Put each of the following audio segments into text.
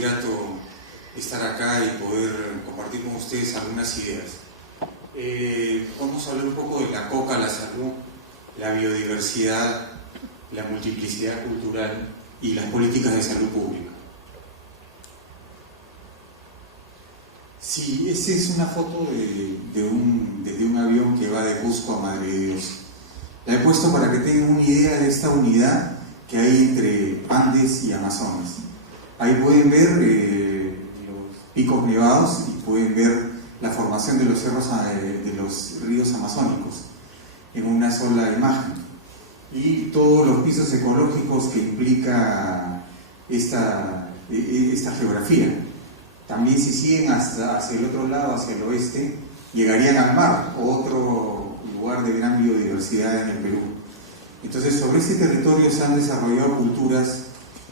muy grato estar acá y poder compartir con ustedes algunas ideas. Vamos a hablar un poco de la coca, la salud, la biodiversidad, la multiplicidad cultural y las políticas de salud pública. Sí, esta es una foto desde un avión que va de Cusco a Madre de Dios. La he puesto para que tengan una idea de esta unidad que hay entre Andes y Amazonas. Ahí pueden ver los picos nevados y pueden ver la formación de los cerros de los ríos amazónicos en una sola imagen. Y todos los pisos ecológicos que implica esta geografía. También si siguen hacia el otro lado, hacia el oeste, llegarían al mar, otro lugar de gran biodiversidad en el Perú. Entonces, sobre este territorio se han desarrollado culturas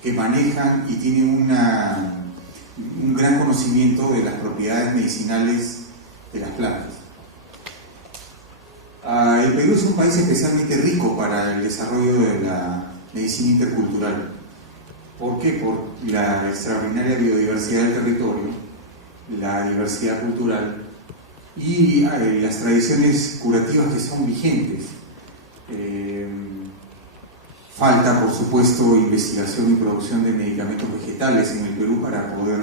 que manejan y tienen un gran conocimiento de las propiedades medicinales de las plantas. El Perú es un país especialmente rico para el desarrollo de la medicina intercultural. ¿Por qué? Por la extraordinaria biodiversidad del territorio, la diversidad cultural y las tradiciones curativas que son vigentes. Falta, por supuesto, investigación y producción de medicamentos vegetales en el Perú para poder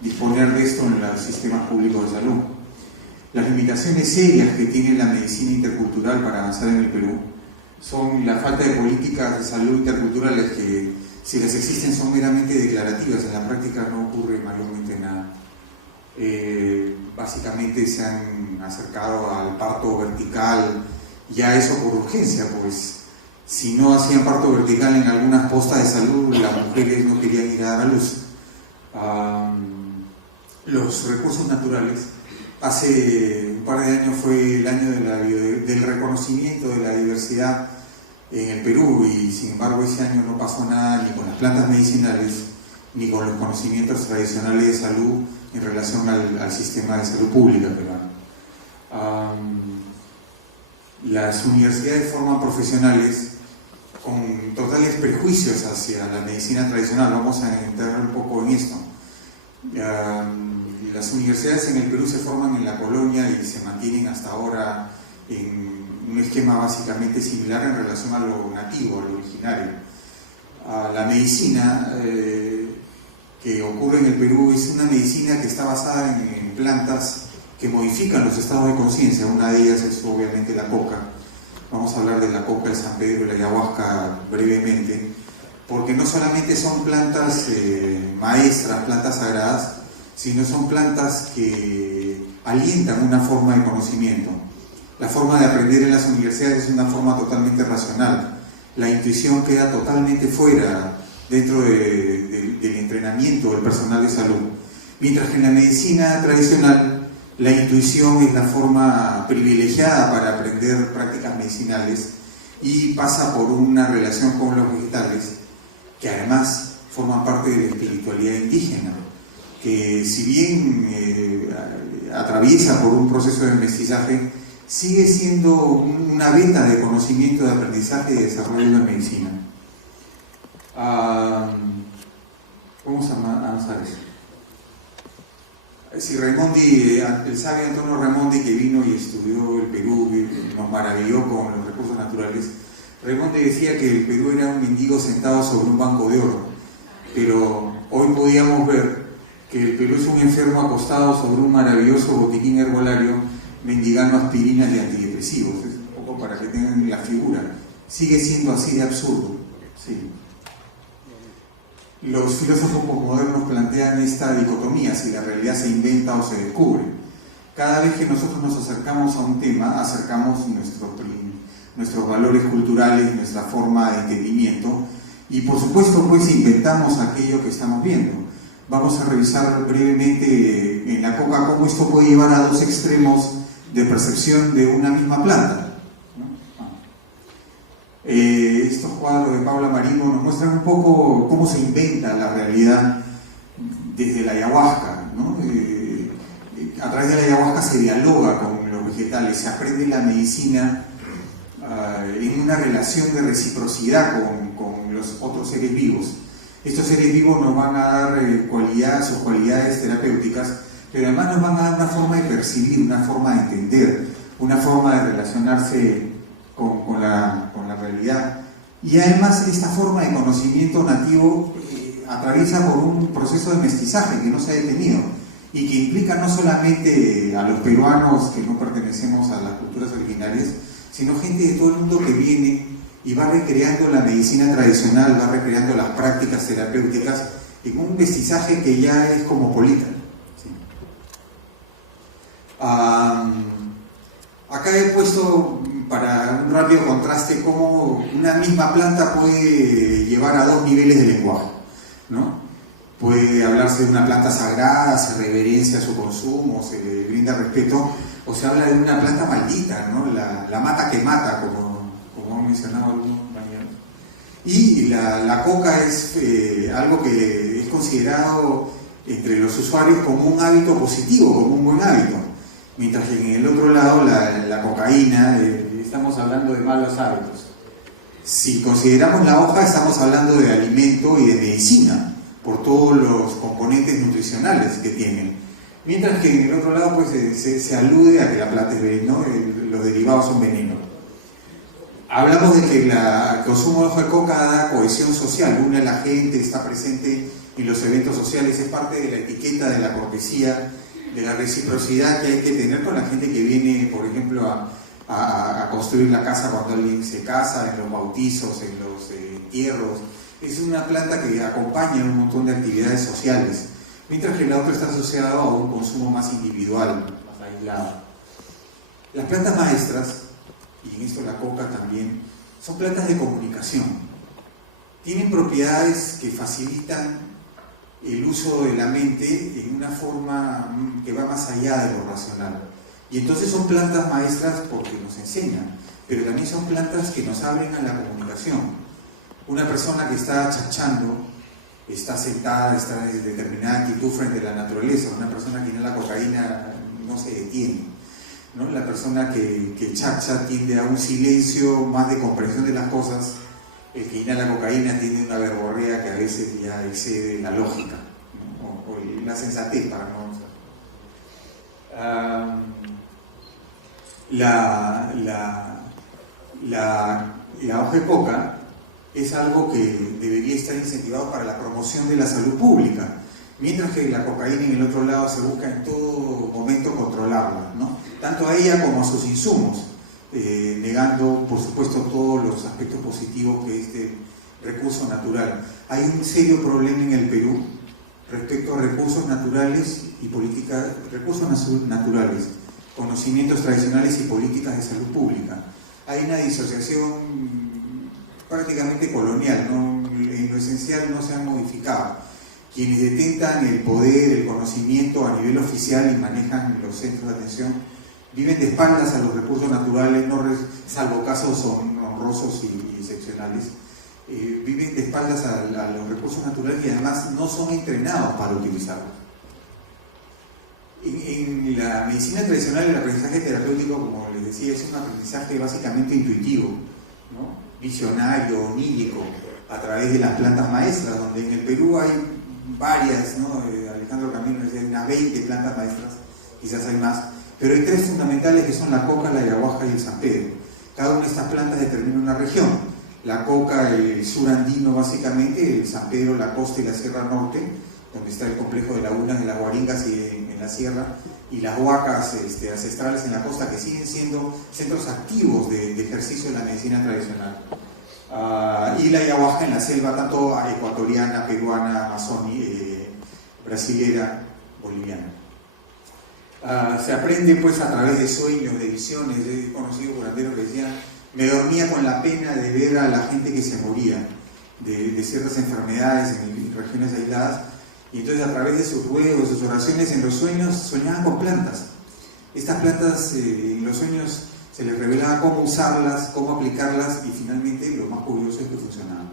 disponer de esto en los sistemas públicos de salud. Las limitaciones serias que tiene la medicina intercultural para avanzar en el Perú son la falta de políticas de salud interculturales que, si las existen, son meramente declarativas, en la práctica no ocurre mayormente nada. Básicamente se han acercado al parto vertical, ya eso por urgencia, pues si no hacían parto vertical en algunas postas de salud, las mujeres no querían ir a dar a luz. Los recursos naturales, hace un par de años fue el año del reconocimiento de la diversidad en el Perú, y sin embargo ese año no pasó nada ni con las plantas medicinales ni con los conocimientos tradicionales de salud en relación al sistema de salud pública peruano. Las universidades forman profesionales con totales prejuicios hacia la medicina tradicional. Vamos a entrar un poco en esto. Las universidades en el Perú se forman en la colonia y se mantienen hasta ahora en un esquema básicamente similar en relación a lo nativo, a lo originario. La medicina que ocurre en el Perú es una medicina que está basada en plantas que modifican los estados de conciencia. Una de ellas es obviamente la coca. Vamos a hablar de la coca, el San Pedro y la ayahuasca brevemente, porque no solamente son plantas maestras, plantas sagradas, sino son plantas que alientan una forma de conocimiento. La forma de aprender en las universidades es una forma totalmente racional. La intuición queda totalmente fuera dentro del entrenamiento del personal de salud. Mientras que en la medicina tradicional, la intuición es la forma privilegiada para aprender prácticas medicinales y pasa por una relación con los vegetales, que además forman parte de la espiritualidad indígena, que si bien atraviesa por un proceso de mestizaje, sigue siendo una veta de conocimiento, de aprendizaje y de desarrollo de la medicina. Vamos a avanzar eso. Si Raimondi, el sabio Antonio Raimondi, que vino y estudió el Perú, nos maravilló con los recursos naturales, Raimondi decía que el Perú era un mendigo sentado sobre un banco de oro, pero hoy podíamos ver que el Perú es un enfermo acostado sobre un maravilloso botiquín herbolario mendigando aspirinas y antidepresivos. Es un poco para que tengan la figura. Sigue siendo así de absurdo. Sí. Los filósofos modernos plantean esta dicotomía, si la realidad se inventa o se descubre. Cada vez que nosotros nos acercamos a un tema, acercamos nuestros valores culturales, nuestra forma de entendimiento, y por supuesto pues inventamos aquello que estamos viendo. Vamos a revisar brevemente en la coca cómo esto puede llevar a dos extremos de percepción de una misma planta. Estos cuadros de Paula Marino nos muestran un poco cómo se inventa la realidad desde la ayahuasca, ¿no? A través de la ayahuasca se dialoga con los vegetales, se aprende la medicina en una relación de reciprocidad con los otros seres vivos. Estos seres vivos nos van a dar sus cualidades terapéuticas, pero además nos van a dar una forma de percibir, una forma de entender, una forma de relacionarse con la realidad. Y además esta forma de conocimiento nativo atraviesa por un proceso de mestizaje que no se ha detenido y que implica no solamente a los peruanos que no pertenecemos a las culturas originarias, sino gente de todo el mundo que viene y va recreando la medicina tradicional, va recreando las prácticas terapéuticas en un mestizaje que ya es cosmopolita. ¿Sí? Acá he puesto para un rápido contraste cómo una misma planta puede llevar a dos niveles de lenguaje, ¿no? Puede hablarse de una planta sagrada, se reverencia su consumo, se le brinda respeto, o se habla de una planta maldita, ¿no? La mata que mata, como han mencionado algunos compañeros. Y la coca es algo que es considerado entre los usuarios como un hábito positivo, como un buen hábito. Mientras que en el otro lado, la cocaína, estamos hablando de malos hábitos. Si consideramos la hoja, estamos hablando de alimento y de medicina, por todos los componentes nutricionales que tienen. Mientras que en el otro lado, pues se alude a que la planta es veneno, los derivados son veneno. Hablamos de que el consumo de hoja de coca da cohesión social, une a la gente, está presente en los eventos sociales, es parte de la etiqueta de la cortesía, de la reciprocidad que hay que tener con la gente que viene, por ejemplo, a construir la casa cuando alguien se casa, en los bautizos, en los entierros. Es una planta que acompaña un montón de actividades sociales, mientras que la otra está asociada a un consumo más individual, más aislado. Las plantas maestras, y en esto la coca también, son plantas de comunicación. Tienen propiedades que facilitan el uso de la mente en una forma que va más allá de lo racional. Y entonces son plantas maestras porque nos enseñan, pero también son plantas que nos abren a la comunicación. Una persona que está chachando, está sentada, está en determinada actitud frente a la naturaleza. Una persona que inhala cocaína no se detiene, ¿no? La persona que chacha tiende a un silencio más de comprensión de las cosas. El que inhala cocaína tiene una verborrea que a veces ya excede la lógica, ¿no? o la sensatez, para no usar. La hoja de coca es algo que debería estar incentivado para la promoción de la salud pública, mientras que la cocaína en el otro lado se busca en todo momento controlarla, ¿no? Tanto a ella como a sus insumos, negando por supuesto todos los aspectos positivos que este recurso natural. Hay un serio problema en el Perú respecto a recursos naturales y recursos naturales, conocimientos tradicionales y políticas de salud pública. Hay una disociación prácticamente colonial, ¿no? En lo esencial no se han modificado. Quienes detentan el poder, el conocimiento a nivel oficial y manejan los centros de atención, viven de espaldas a los recursos naturales, salvo casos honrosos y excepcionales, viven de espaldas a los recursos naturales y además no son entrenados para utilizarlos. En la medicina tradicional el aprendizaje terapéutico, como les decía, es un aprendizaje básicamente intuitivo, ¿no? Visionario, onírico, a través de las plantas maestras, donde en el Perú hay varias, ¿no? Alejandro Camino decía unas 20 plantas maestras, quizás hay más, pero hay tres fundamentales que son la coca, la ayahuasca y el San Pedro. Cada una de estas plantas determina una región. La coca, el sur andino básicamente, el San Pedro, la costa y la sierra norte, donde está el complejo de lagunas de las Guaringas y en la sierra, y las huacas ancestrales en la costa, que siguen siendo centros activos de ejercicio de la medicina tradicional. Y la ayahuasca en la selva, tanto ecuatoriana, peruana, amazónica, brasilera, boliviana. Se aprende pues a través de sueños, de visiones. He conocido curanderos que decían: me dormía con la pena de ver a la gente que se moría de ciertas enfermedades en regiones aisladas, y entonces a través de sus ruegos, de sus oraciones en los sueños, soñaban con plantas. Estas plantas en los sueños se les revelaba cómo usarlas, cómo aplicarlas, y finalmente lo más curioso es que funcionaban,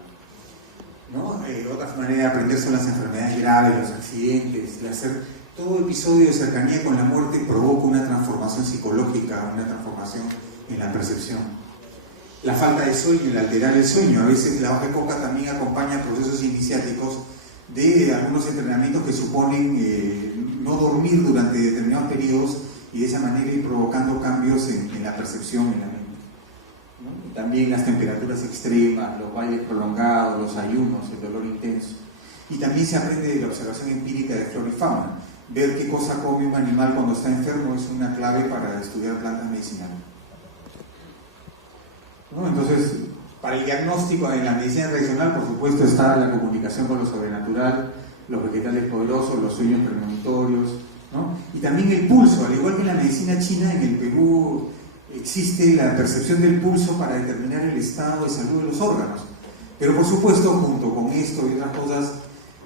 ¿no? Otra manera de aprender son las enfermedades graves, los accidentes, de hacer todo episodio de cercanía con la muerte provoca una transformación psicológica, una transformación en la percepción. la falta de sueño, el alterar el sueño. A veces la hoja de coca también acompaña procesos iniciáticos de algunos entrenamientos que suponen no dormir durante determinados periodos y de esa manera ir provocando cambios en la percepción, en la mente, ¿no? También las temperaturas extremas, los bailes prolongados, los ayunos, el dolor intenso. Y también se aprende de la observación empírica de flora y fauna. Ver qué cosa come un animal cuando está enfermo es una clave para estudiar plantas medicinales, ¿no? Entonces, para el diagnóstico en la medicina tradicional, por supuesto, está la comunicación con lo sobrenatural, los vegetales poderosos, los sueños premonitorios, ¿no? Y también el pulso. Al igual que en la medicina china, en el Perú existe la percepción del pulso para determinar el estado de salud de los órganos. Pero por supuesto, junto con esto y otras cosas,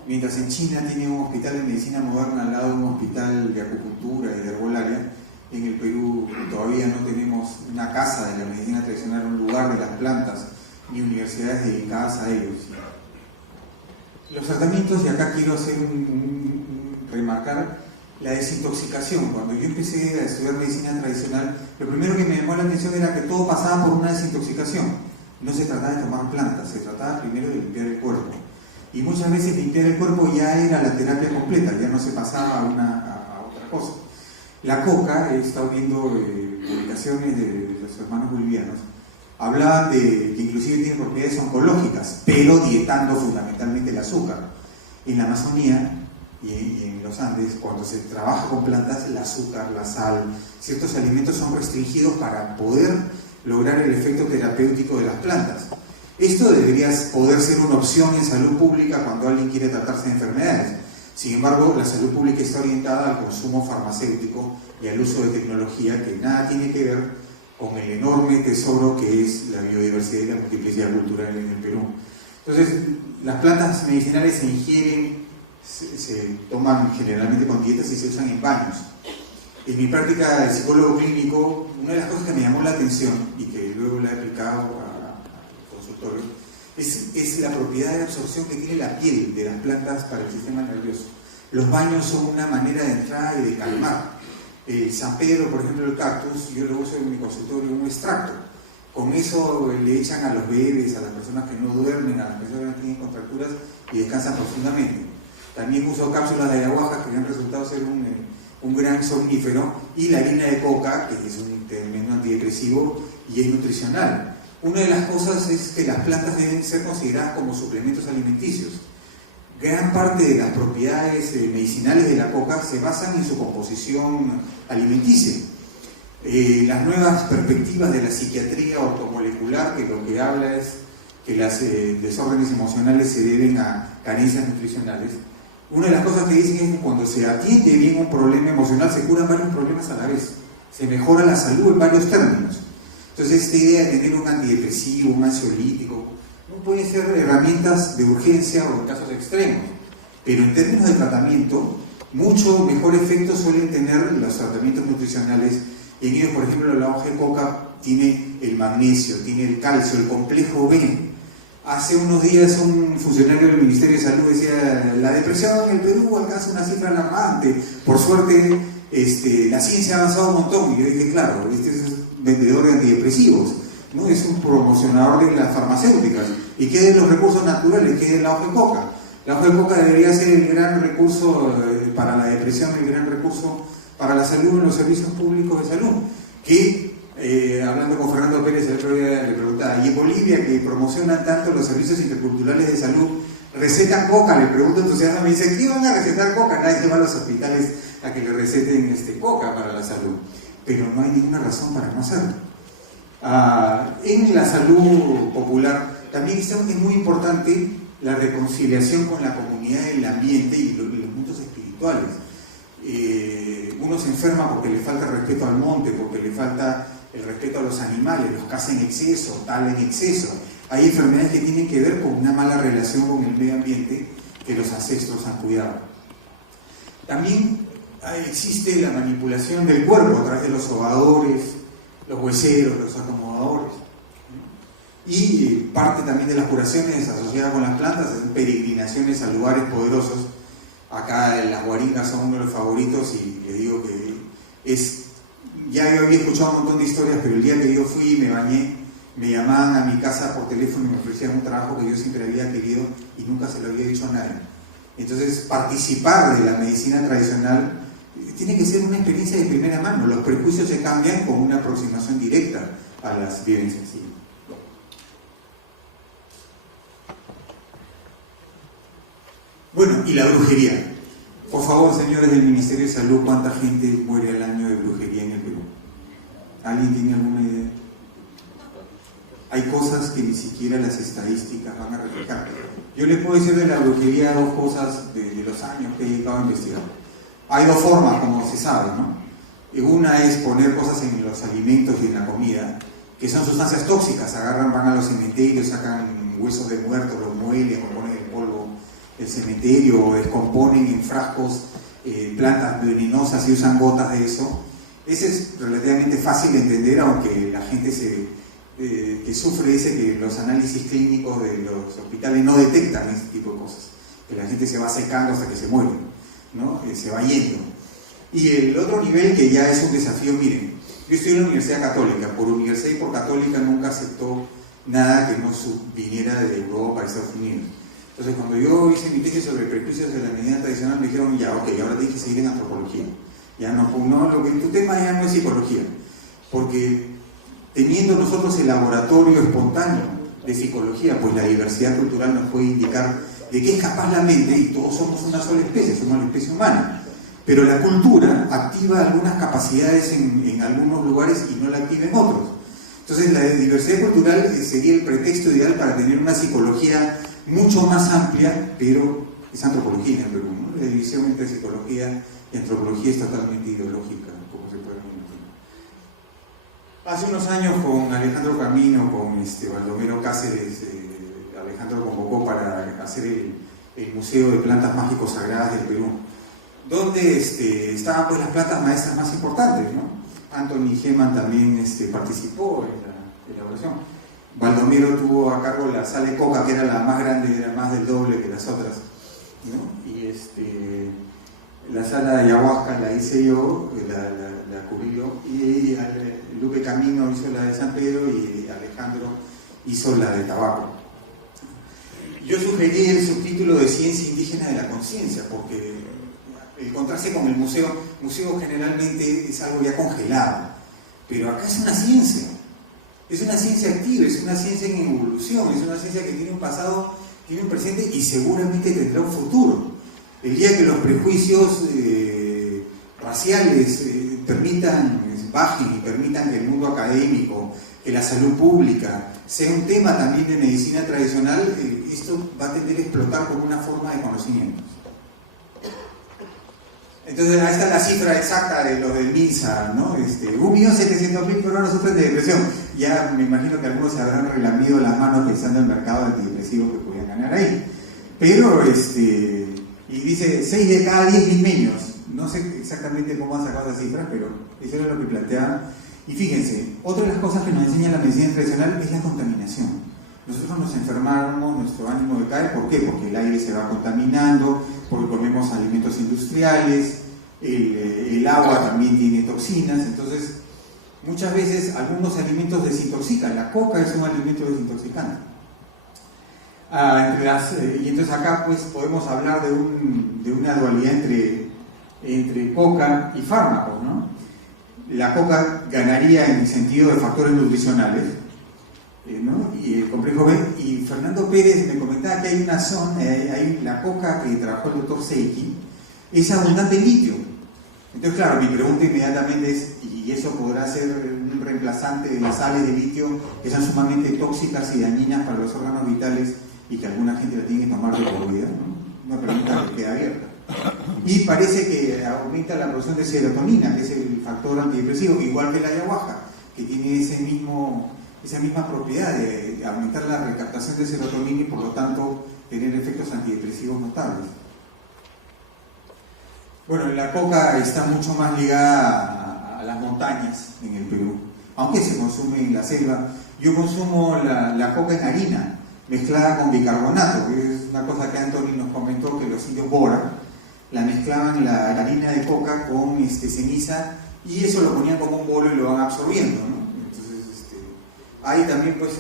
mientras en China tiene un hospital de medicina moderna al lado de un hospital de acupuntura y de herbolaria, en el Perú todavía no tenemos una casa de la medicina tradicional, un lugar de las plantas, ni universidades dedicadas a ellos. Los tratamientos, y acá quiero hacer remarcar la desintoxicación. Cuando yo empecé a estudiar medicina tradicional, lo primero que me llamó la atención era que todo pasaba por una desintoxicación. No se trataba de tomar plantas, se trataba primero de limpiar el cuerpo. Y muchas veces limpiar el cuerpo ya era la terapia completa, ya no se pasaba a otra cosa. La coca, he estado viendo publicaciones de los hermanos bolivianos, hablaban de que inclusive tiene propiedades oncológicas, pero dietando fundamentalmente el azúcar. En la Amazonía y en los Andes, cuando se trabaja con plantas, el azúcar, la sal, ciertos alimentos son restringidos para poder lograr el efecto terapéutico de las plantas. Esto debería poder ser una opción en salud pública cuando alguien quiere tratarse de enfermedades. Sin embargo, la salud pública está orientada al consumo farmacéutico y al uso de tecnología que nada tiene que ver con el enorme tesoro que es la biodiversidad y la multiplicidad cultural en el Perú. Entonces, las plantas medicinales se ingieren, se toman generalmente con dietas y se usan en baños. En mi práctica de psicólogo clínico, una de las cosas que me llamó la atención y que luego la he aplicado a consultorios es la propiedad de absorción que tiene la piel de las plantas para el sistema nervioso. Los baños son una manera de entrar y de calmar. El San Pedro, por ejemplo, el cactus, yo lo uso en mi consultorio, un extracto. Con eso le echan a los bebés, a las personas que no duermen, a las personas que tienen contracturas y descansan profundamente. También uso cápsulas de ayahuasca que han resultado ser un gran somnífero, y la harina de coca, que es un tremendo antidepresivo y es nutricional. Una de las cosas es que las plantas deben ser consideradas como suplementos alimenticios. Gran parte de las propiedades medicinales de la coca se basan en su composición alimenticia. Las nuevas perspectivas de la psiquiatría ortomolecular, que lo que habla es que los desórdenes emocionales se deben a carencias nutricionales. Una de las cosas que dicen es que cuando se atiende bien un problema emocional, se curan varios problemas a la vez. Se mejora la salud en varios términos. Entonces, esta idea de tener un antidepresivo, un ansiolítico, no pueden ser herramientas de urgencia o en casos extremos. Pero en términos de tratamiento, mucho mejor efecto suelen tener los tratamientos nutricionales. En ellos, por ejemplo, la hoja de coca tiene el magnesio, tiene el calcio, el complejo B. Hace unos días un funcionario del Ministerio de Salud decía: la depresión en el Perú alcanza una cifra alarmante. Por suerte, la ciencia ha avanzado un montón. Y yo dije, claro, este es un vendedor de antidepresivos, ¿no? Es un promocionador de las farmacéuticas. ¿Y qué de los recursos naturales? ¿Qué de la hoja de coca? La hoja de coca debería ser el gran recurso para la depresión, el gran recurso para la salud en los servicios públicos de salud. Que hablando con Fernando Pérez el otro día, le preguntaba: ¿y en Bolivia, que promocionan tanto los servicios interculturales de salud, recetan coca? Le pregunto entusiasmado, me dice: ¿qué van a recetar coca? Nadie va a los hospitales a que le receten coca para la salud. Pero no hay ninguna razón para no hacerlo. En la salud popular también es muy importante la reconciliación con la comunidad, el ambiente y los mundos espirituales. Uno se enferma porque le falta respeto al monte, porque le falta el respeto a los animales, los caza en exceso, tala en exceso. Hay enfermedades que tienen que ver con una mala relación con el medio ambiente que los ancestros han cuidado. También existe la manipulación del cuerpo a través de los sobadores, los hueseros, los acomodadores. Y parte también de las curaciones asociadas con las plantas son peregrinaciones a lugares poderosos. Acá las guaringas son uno de los favoritos, y le digo que ya yo había escuchado un montón de historias, pero el día que yo fui y me bañé me llamaban a mi casa por teléfono y me ofrecían un trabajo que yo siempre había querido y nunca se lo había dicho a nadie. Entonces, participar de la medicina tradicional tiene que ser una experiencia de primera mano. Los prejuicios se cambian con una aproximación directa a las vivencias. ¿Sí? Bueno, y la brujería. Por favor, señores del Ministerio de Salud, ¿cuánta gente muere al año de brujería en el Perú? ¿Alguien tiene alguna idea? Hay cosas que ni siquiera las estadísticas van a reflejar. Yo les puedo decir de la brujería dos cosas de los años que he llegado a investigar. Hay dos formas, como se sabe, ¿no? Una es poner cosas en los alimentos y en la comida, que son sustancias tóxicas. Agarran, van a los cementerios, sacan huesos de muertos, los muelen o ponen en polvo el cementerio, o descomponen en frascos plantas venenosas y usan gotas de eso. Ese es relativamente fácil de entender, aunque la gente que sufre dice que los análisis clínicos de los hospitales no detectan ese tipo de cosas, que la gente se va secando hasta que se muere, ¿no? Se va yendo. Y el otro nivel, que ya es un desafío, miren, yo estoy en la Universidad Católica, por universidad y por católica nunca aceptó nada que no viniera de Europa, de Estados Unidos. Entonces, cuando yo hice mi tesis sobre prejuicios de la medicina tradicional, me dijeron, ya, ok, ahora tienes que seguir en antropología. Ya no, tu tema ya no es psicología, porque teniendo nosotros el laboratorio espontáneo de psicología, pues la diversidad cultural nos puede indicar de qué es capaz la mente, y todos somos una sola especie, somos la especie humana. Pero la cultura activa algunas capacidades en algunos lugares y no la activa en otros. Entonces, la diversidad cultural sería el pretexto ideal para tener una psicología mucho más amplia, pero es antropología en el Perú, ¿no? La división entre psicología y antropología es totalmente ideológica, como se puede imaginar. Hace unos años, con Alejandro Camino, con Baldomero Cáceres, Alejandro convocó para hacer el Museo de Plantas Mágicos Sagradas del Perú, donde estaban pues las plantas maestras más importantes, ¿no? Anthony Geman también participó en la elaboración. Baldomero tuvo a cargo la sala de coca, que era la más grande, era más del doble que las otras, ¿no? Y la sala de ayahuasca la hice yo, la cubrí yo, y Lupe Camino hizo la de San Pedro y Alejandro hizo la de tabaco. Yo sugerí el subtítulo de Ciencia Indígena de la Conciencia, porque el contraste con el museo generalmente es algo ya congelado, pero acá es una ciencia activa, es una ciencia en evolución, es una ciencia que tiene un pasado, tiene un presente y seguramente tendrá un futuro. El día que los prejuicios raciales bajen y permitan que el mundo académico, que la salud pública sea un tema también de medicina tradicional, esto va a tender a explotar como una forma de conocimiento. Entonces, ahí está la cifra exacta de los del MINSA, ¿no? 1.700.000 peruanos sufren de depresión. Ya me imagino que algunos se habrán relamido las manos pensando en el mercado antidepresivo que podían ganar ahí. Pero, y dice 6 de cada 10 limeños. No sé exactamente cómo han sacado esas cifras, pero eso era lo que planteaban. Y fíjense, otra de las cosas que nos enseña la medicina tradicional es la contaminación. Nosotros nos enfermamos, nuestro ánimo decae. ¿Por qué? Porque el aire se va contaminando, porque comemos alimentos industriales, el agua también tiene toxinas. Entonces, muchas veces algunos alimentos desintoxican. La coca es un alimento desintoxicante. Y entonces acá pues podemos hablar de una dualidad entre coca y fármacos, ¿no? La coca ganaría en el sentido de factores nutricionales, ¿no? Y el complejo B. Y Fernando Pérez me comentaba que hay una zona, la coca que trabajó el doctor Seiki, es abundante en litio. Entonces, claro, mi pregunta inmediatamente es, ¿y eso podrá ser un reemplazante de las sales de litio que son sumamente tóxicas y dañinas para los órganos vitales y que alguna gente la tiene que tomar de por vida, ¿no? Una pregunta que queda abierta. Y parece que aumenta la producción de serotonina, que es el factor antidepresivo, igual que la ayahuasca, que tiene esa misma propiedad de aumentar la recaptación de serotonina y por lo tanto tener efectos antidepresivos notables. Bueno, la coca está mucho más ligada a las montañas en el Perú, aunque se consume en la selva. Yo consumo la coca en harina, mezclada con bicarbonato, que es una cosa que Anthony nos comentó, que los indios Bora la mezclaban la harina de coca con ceniza y eso lo ponían como un bolo y lo van absorbiendo, ¿no? Entonces Hay también, pues,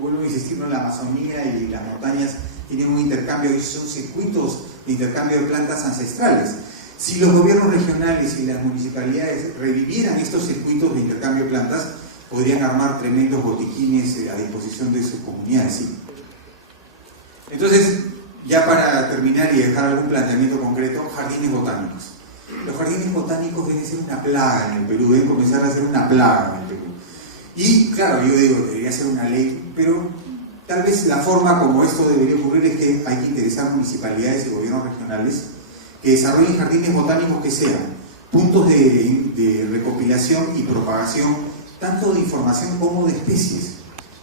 vuelvo a insistir, en la Amazonía y las montañas tienen un intercambio, y son circuitos de intercambio de plantas ancestrales. Si los gobiernos regionales y las municipalidades revivieran estos circuitos de intercambio de plantas, podrían armar tremendos botiquines a disposición de sus comunidades. ¿Sí? Entonces, ya para terminar y dejar algún planteamiento concreto, jardines botánicos. Los jardines botánicos deben ser una plaga en el Perú, deben comenzar a ser una plaga en el Perú. Y claro, yo digo, debería ser una ley, pero tal vez la forma como esto debería ocurrir es que hay que interesar municipalidades y gobiernos regionales que desarrollen jardines botánicos que sean puntos de recopilación y propagación tanto de información como de especies,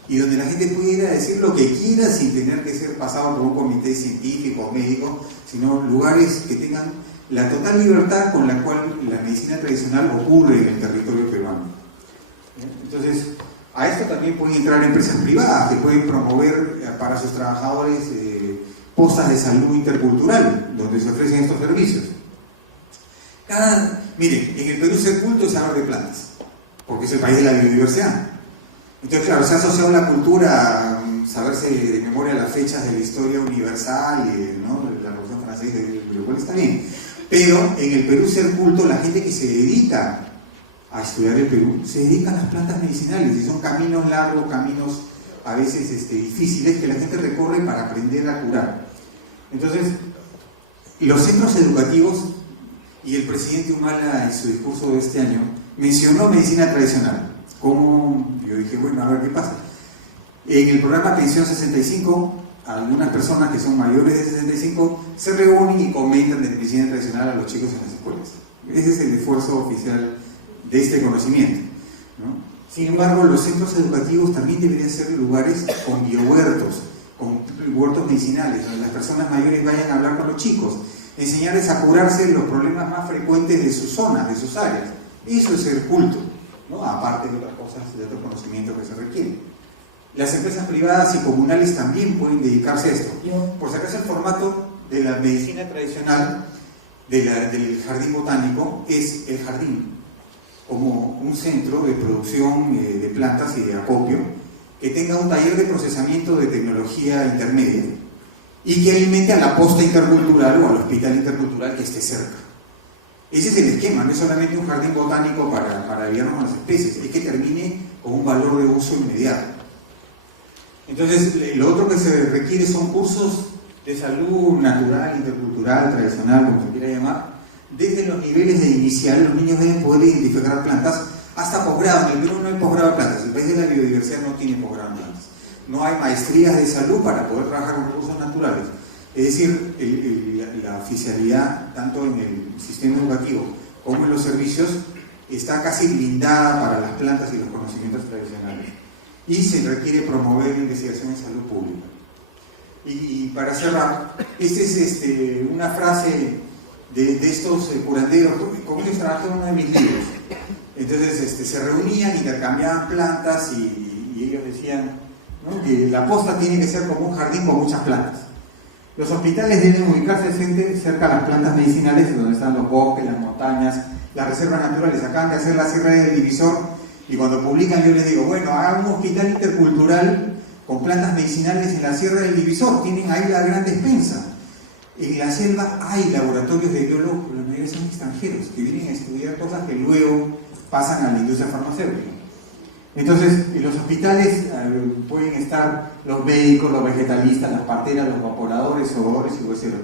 y donde la gente pudiera decir lo que quiera sin tener que ser pasado por un comité científico o médico, sino lugares que tengan la total libertad con la cual la medicina tradicional ocurre en el territorio peruano. Entonces, a esto también pueden entrar empresas privadas que pueden promover para sus trabajadores postas de salud intercultural, donde se ofrecen estos servicios. Miren, en el Perú ser culto es saber de plantas, porque es el país de la biodiversidad. Entonces, claro, se ha asociado la cultura a saberse de memoria las fechas de la historia universal, ¿no? La Revolución Francesa, lo cual está bien. Pero en el Perú ser culto, la gente que se dedica a estudiar el Perú se dedica a las plantas medicinales, y son caminos largos, caminos a veces difíciles que la gente recorre para aprender a curar. Entonces, los centros educativos, y el presidente Humala en su discurso de este año mencionó medicina tradicional. Como yo dije, bueno, a ver qué pasa. En el programa Pensión 65, algunas personas que son mayores de 65 se reúnen y comentan de medicina tradicional a los chicos en las escuelas. Ese es el esfuerzo oficial de este conocimiento, ¿no? Sin embargo, los centros educativos también deberían ser lugares con biohuertos, con huertos medicinales, donde las personas mayores vayan a hablar con los chicos, enseñarles a curarse los problemas más frecuentes de sus zonas, de sus áreas. Eso es ser culto, ¿no? Aparte de otras cosas, de otros conocimientos que se requieren. Las empresas privadas y comunales también pueden dedicarse a esto. Por si acaso, el formato de la medicina tradicional, del jardín botánico, es el jardín como un centro de producción de plantas y de acopio, que tenga un taller de procesamiento de tecnología intermedia y que alimente a la posta intercultural o al hospital intercultural que esté cerca. Ese es el esquema, no es solamente un jardín botánico para ayudarnos a las especies, es que termine con un valor de uso inmediato. Entonces, lo otro que se requiere son cursos de salud natural, intercultural, tradicional, como se quiera llamar. Desde los niveles de inicial, los niños deben poder identificar plantas hasta posgrado. En el Perú no hay posgrado de plantas, el país de la biodiversidad no tiene posgrado de plantas. No hay maestrías de salud para poder trabajar con recursos naturales. Es decir, la oficialidad, tanto en el sistema educativo como en los servicios, está casi blindada para las plantas y los conocimientos tradicionales. Y se requiere promover investigación en salud pública. Y para cerrar, esta es una frase de estos curanderos, con ellos trabajé en uno de mis libros. Entonces se reunían, intercambiaban plantas y ellos decían, ¿no?, que la posta tiene que ser como un jardín con muchas plantas. Los hospitales deben ubicarse cerca de las plantas medicinales, donde están los bosques, las montañas, las reservas naturales. Acaban de hacer la Sierra del Divisor, y cuando publican yo les digo, bueno, hagan un hospital intercultural con plantas medicinales en la Sierra del Divisor, tienen ahí la gran despensa. En la selva hay laboratorios de biólogos, pero la mayoría son extranjeros, que vienen a estudiar cosas que luego pasan a la industria farmacéutica. Entonces, en los hospitales pueden estar los médicos, los vegetalistas, las parteras, los evaporadores, sogadores y hueseros.